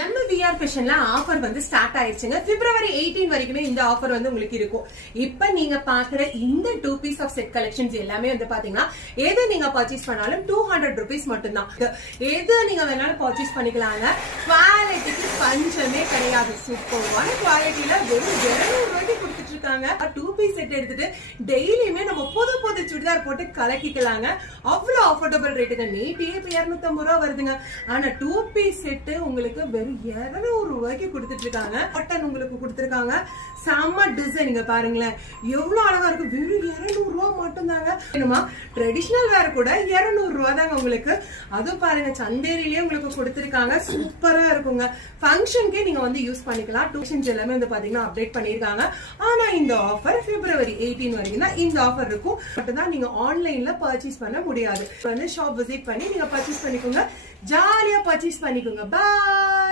நம்ம VR Fashionல offer வந்து start ஆயிருச்சுங்க. February 18 வரைக்குமே இந்த ஆஃபர் வந்து உங்களுக்கு இருக்கும். இப்போ நீங்க பாக்குற இந்த 2 பீஸ் ஆஃப் செட் கலெக்ஷன்ஸ் எல்லாமே வந்து பாத்தீங்கன்னா எது நீங்க பர்ச்சேஸ் பண்ணாலும் 200 rupees மட்டும் தான். எது நீங்க வேணாலும் பர்ச்சேஸ் பண்ணிக்கலாங்க. குவாலிட்டிக்கு பஞ்சமே கிடையாது. சூப்பரான குவாலிட்டில வெறும் 200 ரூபாய்க்கு கொடுத்துட்டு இருக்காங்க. 2 பீஸ் செட் எடுத்துட்டு டெய்லியுமே நம்ம புது புது சுடிதார் போட்டு கலக்கிக்கலாங்க. அவ்வளவு அஃபோர்டபிள் ரேட்டுங்க. நேட்டியே 250 ரூபா வருதுங்க. ஆனா 2 பீஸ் செட் உங்களுக்கு 200 ரூபாய்க்கு கொடுத்துட்டு இருக்காங்க. காட்டன் உங்களுக்கு கொடுத்திருக்காங்க. செம்ம டிசைன் நீங்க பாருங்களேன், எவ்வளவு அழகா இருக்கு. வெறும் 200 ரூபாய் மட்டும் தாங்க. வேணுமா ட்ரெடிஷனல் வேர் கூட 200 ரூபாய் தாங்க உங்களுக்கு. அதுவும் பாருங்க சந்தேரியிலேயே உங்களுக்கு கொடுத்திருக்காங்க. சூப்பரா இருக்குங்க. ஃபங்க்ஷனுக்கே நீங்க வந்து யூஸ் பண்ணிக்கலாம். டியூஷன்ஸ் எல்லாமே வந்து பாத்தீங்கன்னா அப்டேட் பண்ணிருக்காங்க. ஆனா இந்த ஆஃபர் February 18 வரைக்கும் தான் இந்த ஆஃபர் இருக்கும். மட்டும்தான் நீங்க ஆன்லைன்ல பர்ச்சேஸ் பண்ண முடியாது. வந்து ஷாப் விசிட் பண்ணி நீங்க பர்ச்சேஸ் பண்ணிக்கோங்க. ஜாலியா பர்ச்சேஸ் பண்ணிக்கோங்க. பாய்.